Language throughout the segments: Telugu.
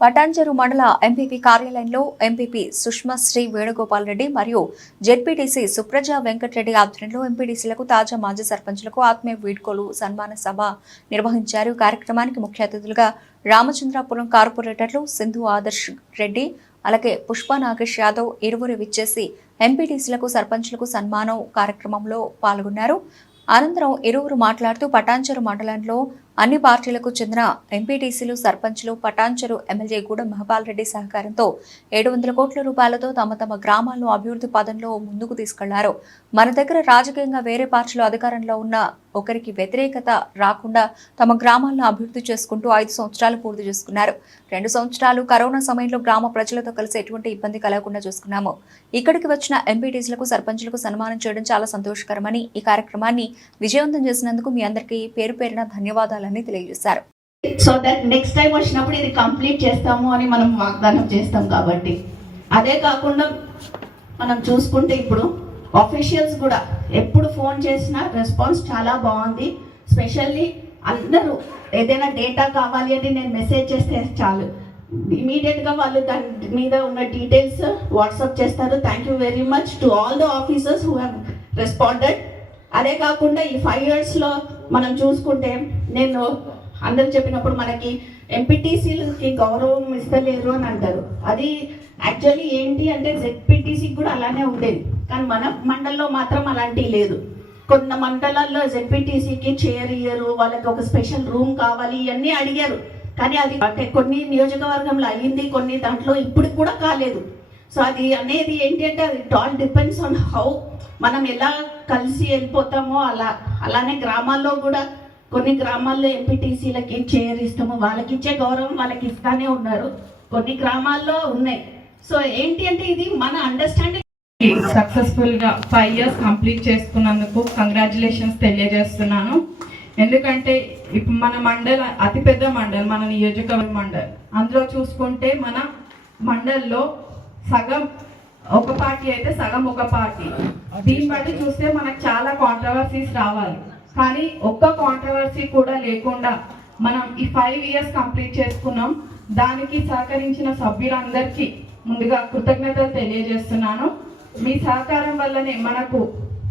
పటాన్చెరు మండల ఎంపీపీ కార్యాలయంలో ఎంపీపీ సుష్మాశ్రీ వేణుగోపాల్ రెడ్డి మరియు జెడ్పీటీసీ సుప్రజ వెంకటరెడ్డి ఆధ్వర్యంలో ఎంపీటీసీలకు తాజా మాజీ సర్పంచులకు ఆత్మీయ వీడ్కోలు సన్మాన సభ నిర్వహించారు. కార్యక్రమానికి ముఖ్య అతిథులుగా రామచంద్రాపురం కార్పొరేటర్లు సింధు ఆదర్శ్ రెడ్డి అలాగే పుష్ప నాగేష్ యాదవ్ ఇరువురు విచ్చేసి ఎంపీటీసీలకు సర్పంచులకు సన్మానం కార్యక్రమంలో పాల్గొన్నారు. అనంతరం ఇరువురు మాట్లాడుతూ పటాన్చెరు మండలంలో అన్ని పార్టీలకు చెందిన ఎంపీటీసీలు సర్పంచులు పటాన్చెరు ఎమ్మెల్యే గూడెం మహపాల్ రెడ్డి సహకారంతో 700 కోట్ల రూపాయలతో తమ తమ గ్రామాలను అభివృద్ధి పదంలో ముందుకు తీసుకెళ్లారు. మన దగ్గర రాజకీయంగా వేరే పార్టీలు అధికారంలో ఉన్న ఒకరికి వ్యతిరేకత రాకుండా తమ గ్రామాలను అభివృద్ధి చేసుకుంటూ 5 సంవత్సరాలు పూర్తి చేసుకున్నారు. 2 సంవత్సరాలు కరోనా సమయంలో గ్రామ ప్రజలతో కలిసి ఎటువంటి ఇబ్బంది కలగకుండా చూసుకున్నాము. ఇక్కడికి వచ్చిన ఎంపీటీసీలకు సర్పంచులకు సన్మానం చేయడం చాలా సంతోషకరమని, ఈ కార్యక్రమాన్ని విజయవంతం చేసినందుకు మీ అందరికీ పేరు పేరున ధన్యవాదాలని తెలియజేశారు. సో దట్ నెక్స్ట్ టైం వచ్చినప్పుడు ఇది కంప్లీట్ చేస్తాము అని మనం వాగ్దానం చేస్తాం. కాబట్టి అదే కాకుండా మనం చూసుకుంటే ఇప్పుడు ఆఫీషియల్స్ కూడా ఎప్పుడు ఫోన్ చేసినా రెస్పాన్స్ చాలా బాగుంది. స్పెషల్లీ అందరూ ఏదైనా డేటా కావాలి అని నేను మెసేజ్ చేస్తే చాలు, ఇమీడియట్గా వాళ్ళు దాని మీద ఉన్న డీటెయిల్స్ వాట్సాప్ చేస్తారు. Thank you very much to all the officers who have responded. అదే కాకుండా ఈ 5 yearsలో మనం చూసుకుంటే నేను అందరూ చెప్పినప్పుడు మనకి ఎంపీటీసీలకి గౌరవం ఇస్తలేరు అని అంటారు. అది యాక్చువల్లీ ఏంటి అంటే జెడ్పీటీసీకి కూడా అలానే ఉండేది, కానీ మన మండలంలో మాత్రం అలాంటివి లేదు. కొన్ని మండలాల్లో జెడ్పీటీసీకి చైర్ ఇయ్యరు, వాళ్ళకి ఒక స్పెషల్ రూమ్ కావాలి ఇవన్నీ అడిగారు. కానీ అది అంటే కొన్ని నియోజకవర్గంలో అయ్యింది, కొన్ని దాంట్లో ఇప్పుడు కూడా కాలేదు. సో అది అనేది ఏంటి అంటే అది it all depends on how మనం ఎలా కలిసి వెళ్ళిపోతామో అలానే గ్రామాల్లో కూడా కొన్ని గ్రామాల్లో ఎంపీటీసీలకి చైర్ ఇస్తాము, వాళ్ళకి ఇచ్చే గౌరవం వాళ్ళకి ఇస్తానే ఉన్నారు, కొన్ని గ్రామాల్లో ఉన్నాయి. సో ఏంటి అంటే ఇది మన అండర్స్టాండింగ్. సక్సెస్ఫుల్గా 5 years కంప్లీట్ చేసుకున్నందుకు కంగ్రాచులేషన్స్ తెలియజేస్తున్నాను. ఎందుకంటే ఇప్పుడు మన మండల్ అతిపెద్ద మండల్, మన నియోజకవర్గ మండల్. అందులో చూసుకుంటే మన మండల్లో సగం ఒక పార్టీ అయితే సగం ఒక పార్టీ. దీన్ని బట్టి చూస్తే మనకు చాలా కాంట్రవర్సీస్ రావాలి, కానీ ఒక్క కాంట్రవర్సీ కూడా లేకుండా మనం ఈ 5 years కంప్లీట్ చేసుకున్నాం. దానికి సహకరించిన సభ్యులందరికీ ముందుగా కృతజ్ఞతలు తెలియజేస్తున్నాను. మీ సహకారం వల్లనే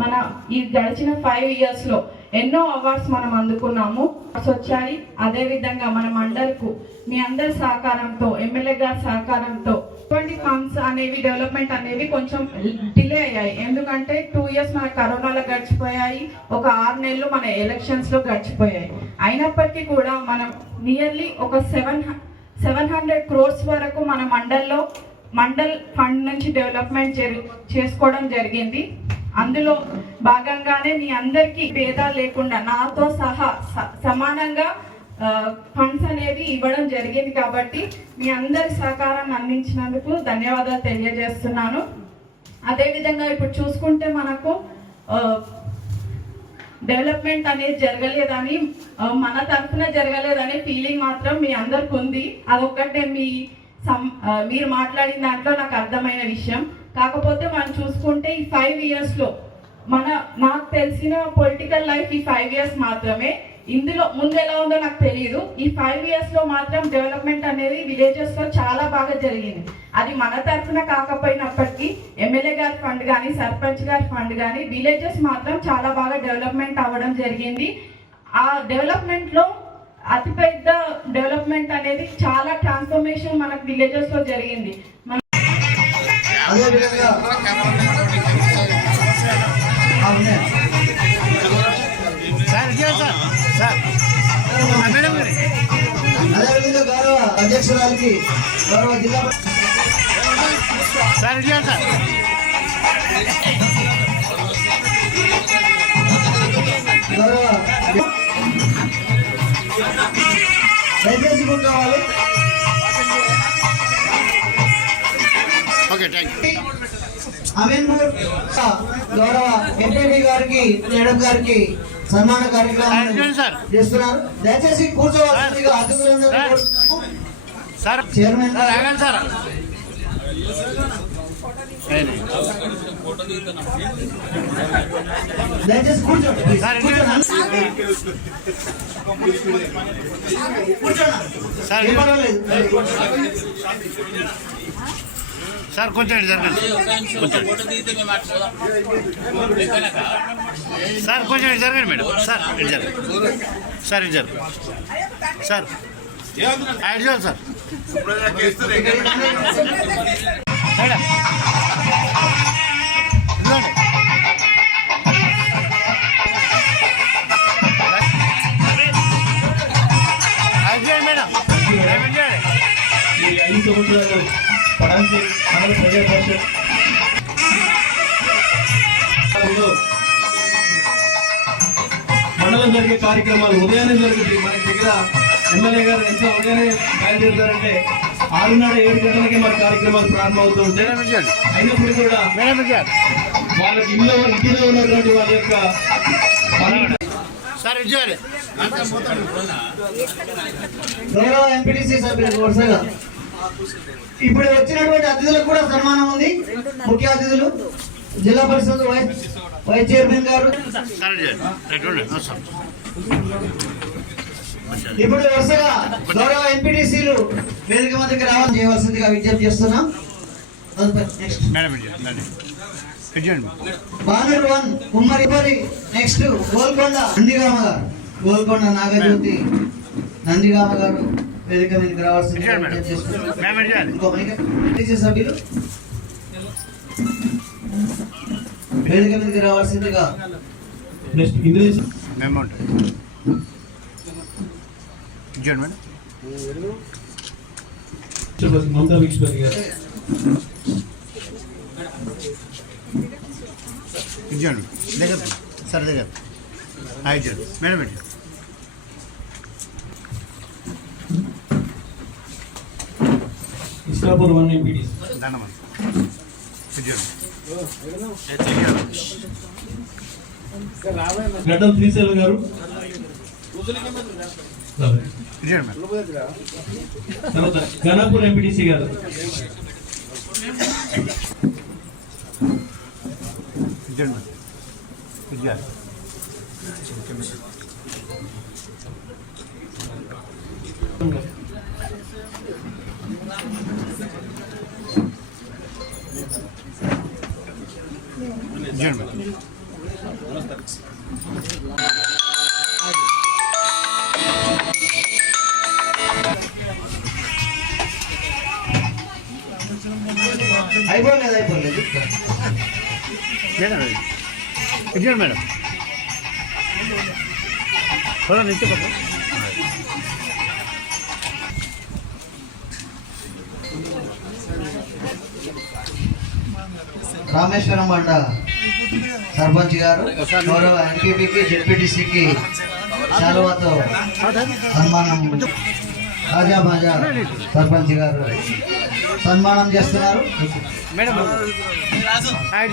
మన ఈ గడిచిన 5 yearsలో ఎన్నో అవార్డ్స్ మనం అందుకున్నాము, వచ్చాయి. అదేవిధంగా మన మండల్కు మీ అందరి సహకారంతో, ఎమ్మెల్యే గారి సహకారంతో ఇటువంటి ఫండ్స్ అనేవి డెవలప్మెంట్ అనేవి కొంచెం డిలే అయ్యాయి. ఎందుకంటే 2 years మన కరోనాలో గడిచిపోయాయి, ఒక 6 నెలలు మన ఎలక్షన్స్లో గడిచిపోయాయి. అయినప్పటికీ కూడా మనం నియర్లీ ఒక 700 crores వరకు మన మండల్ ఫండ్ నుంచి డెవలప్మెంట్ చేసుకోవడం జరిగింది. అందులో భాగంగానే మీ అందరికీ భేదాలు లేకుండా నాతో సహా సమానంగా ఫండ్స్ అనేవి ఇవ్వడం జరిగింది. కాబట్టి మీ అందరి సహకారాన్ని అందించినందుకు ధన్యవాదాలు తెలియజేస్తున్నాను. అదేవిధంగా ఇప్పుడు చూసుకుంటే మనకు డెవలప్మెంట్ అనేది జరగలేదని, మన తరఫున జరగలేదనే ఫీలింగ్ మాత్రం మీ అందరికి ఉంది. అదొక్కటే మీరు మాట్లాడిన దాంట్లో నాకు అర్థమైన విషయం. కాకపోతే మనం చూసుకుంటే ఈ 5 yearsలో నాకు తెలిసిన పొలిటికల్ లైఫ్ ఈ 5 years మాత్రమే. ఇందులో ముందు ఎలా ఉందో నాకు తెలియదు. ఈ 5 yearsలో మాత్రం డెవలప్మెంట్ అనేది విలేజెస్లో చాలా బాగా జరిగింది. అది మన తరఫున కాకపోయినప్పటికీ ఎమ్మెల్యే గారి ఫండ్ కానీ, సర్పంచ్ గారి ఫండ్ కానీ, విలేజెస్ మాత్రం చాలా బాగా డెవలప్మెంట్ అవ్వడం జరిగింది. ఆ డెవలప్మెంట్లో అతిపెద్ద డెవలప్మెంట్ అనేది చాలా ట్రాన్స్ఫర్మేషన్ మనకు విలేజెస్లో జరిగింది. అదేవిధంగా గౌరవ అధ్యక్షురాలకి గౌరవ జిల్లా గౌరవ దయచేసి కావాలి. అమీన్పూర్ గౌరవ ఎంపీపీ గారికి, మేడం గారికి సన్మాన కార్యక్రమం చేస్తున్నారు. దయచేసి కూర్చోవాల్సిందిగా అతిథులందరూ చైర్మన్ దయచేసి కూర్చోండి please. సార్, కూర్చోండి. ఏం పర్వాలేదు. సార్ కొంచెం ఇటు జరగండి సార్ కొంచెం ఇటు జరగండి మేడం సార్ ఇటు జరగండి సార్ ఇటు జరగండి సార్ ఇటు చూడండి సార్ మేడం ఇదిగోండి. ఇటు చూడండి మేడం ఇటు చూడండి. ఈ 5 సంవత్సరాలు పడాల్సి మన ప్రజా పరిషత్ మండలం జరిగే కార్యక్రమాలు ఉదయాన్నే జరుగుతుంది. మన దగ్గర ఎమ్మెల్యే గారు ఎంత ఉదయాన్నే బయలుదేరుతారంటే 6:30 7 గంటలకే మన కార్యక్రమాలు ప్రారంభమవుతూ ఉంటాయి. మేడం ఇటు చూడండి. అయినప్పుడు కూడా మేడం ఇటు చూడండి. వాళ్ళకి ఇంట్లో ఉన్నటువంటి వాళ్ళ యొక్క పనులు సార్ ఇటు చూడండి. గౌరవ ఎంపీటీసీ సభ్యులకు వరుసగా ఇప్పుడు వచ్చినటువంటి అతిథులకు కూడా సన్మానం ఉంది. ముఖ్య అతిథులు జిల్లా పరిషత్ వైస్ చైర్మన్ గారు. సార్ ఇటు చూడండి. రైట్ ఉండండి. వస్తాం. ఇప్పుడు వరుసగా గౌరవ ఎంపీటీసీలు వేదిక మధ్యకి రావాలని చేయవలసిందిగా విజ్ఞప్తి చేస్తున్నాం. నెక్స్ట్ మేడం ఇటు చూడండి. ఇటు చూడండి. బానర్ 1 ఉమ్మరి. నెక్స్ట్ గోల్కొండ నందిగామ గారు, గోల్కొండ నాగజ్యోతి నందిగామ గారు వేదిక మీదకి రావాల్సిందిగా విజ్ఞప్తి చేస్తున్నాం. మేడం ఇటు చూడండి. ఇంకో మైక్ ఎంపీటీసీ సభ్యులు వేదిక మీదకి రావాల్సిందిగా నెక్స్ట్ ఇంగ్లీష్ మేము ఉంటాం. ఇటు చూడండి మేడం. మమతా విక్ష్పతి గారు ఇటు చూడండి. దగ్గర సార్ దగ్గర ఇటు చూడండి. మేడం ఇటు చూడండి. ఇస్లాపూర్ 1 ఎంపీటీ దండం ఇటు చూడండి. గడ్డం శ్రీశైలం గారు ఇటు చూడండి మేడం. తర్వాత ఘనాపూర్ ఎంపీటీసీ గారు ఇటు చూడండి మేడం. ఇటు చూడండి. ఇటు చూడండి మేడం. అయిపోలేదు. మేడం ఇటు చూడండి మేడం. थोड़ा नीचे पकड़ो. రామేశ్వరం మండ సర్పంచ్ గారు గౌరవ ఎంపీపీకి జెడ్పీటీసీకి శాలువాతో సన్మానం రాజా బాజా సర్పంచ్ గారు సన్మానం చేస్తున్నారు. మేడం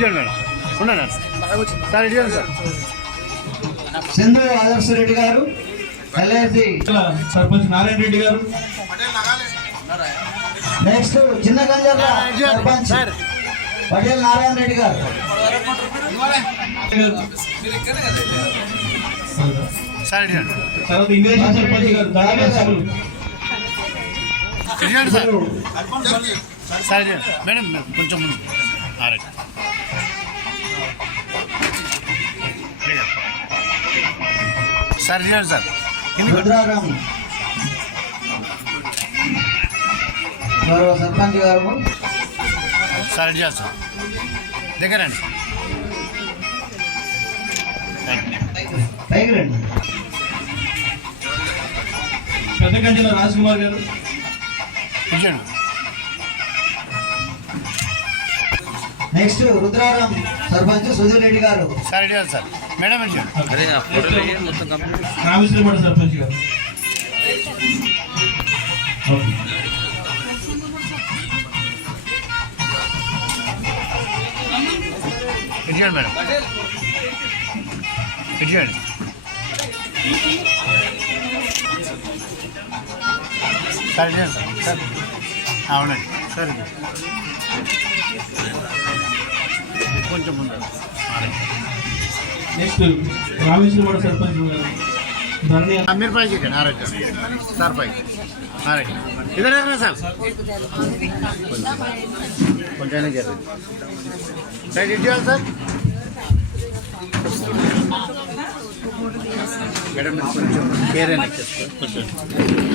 చూడండి మేడం ఉన్నాను సార్ ఇటు చూడండి సార్. సింధు ఆదర్శ రెడ్డి గారు ఎల్ఐసి సర్పంచ్ నారాయణ రెడ్డి గారు. నెక్స్ట్ చిన్న గంజర్ల సర్పంచ్ పటేల్ నారాయణ రెడ్డి గారు. సార్ ఇటు చూడండి. తర్వాత ఇంగ్లీష్ సర్పంచ్ గారు దాదాపు సభలు ఇటు చూడండి సార్. సార్ ఇటు చూడండి. మేడం కొంచెం ముందు రైట్. సార్ ఇటు చూడండి సార్. రుద్రారం గౌరవ సర్పంచ్ గారు సార్ ఇటు చూడండి సార్. దగ్గరండి పైకి రండి. పెద్ద కంచెల రాజ్ కుమార్ గారు. ఇటు చూడండి. నెక్స్ట్ రుద్రారం సర్పంచ్ సుధీర్ రెడ్డి గారు. సార్ ఇటు చూడండి సార్. మేడం ఇటు చూడండి. రామేశ్వరం సర్పంచ్ గారు. ఓకే. ఇటు చూడండి మేడం. ఇటు చూడండి. సార్ ఇటు చూడండి సార్. సార్ అవునండి. సార్ కొంచెం ముందు నెక్స్ట్ రామేశ్వరగూడ సర్పంచ్ గారు ధరణి మీరు పైకి ఎక్కండి ఆరోగ్యం సార్ పైకి రైట్ ఇద్దరు సార్ కొంచెం జరిగింది సార్ ఇది చేయాలి సార్ మేడం కొంచెం కేర్ అయినా కొంచెం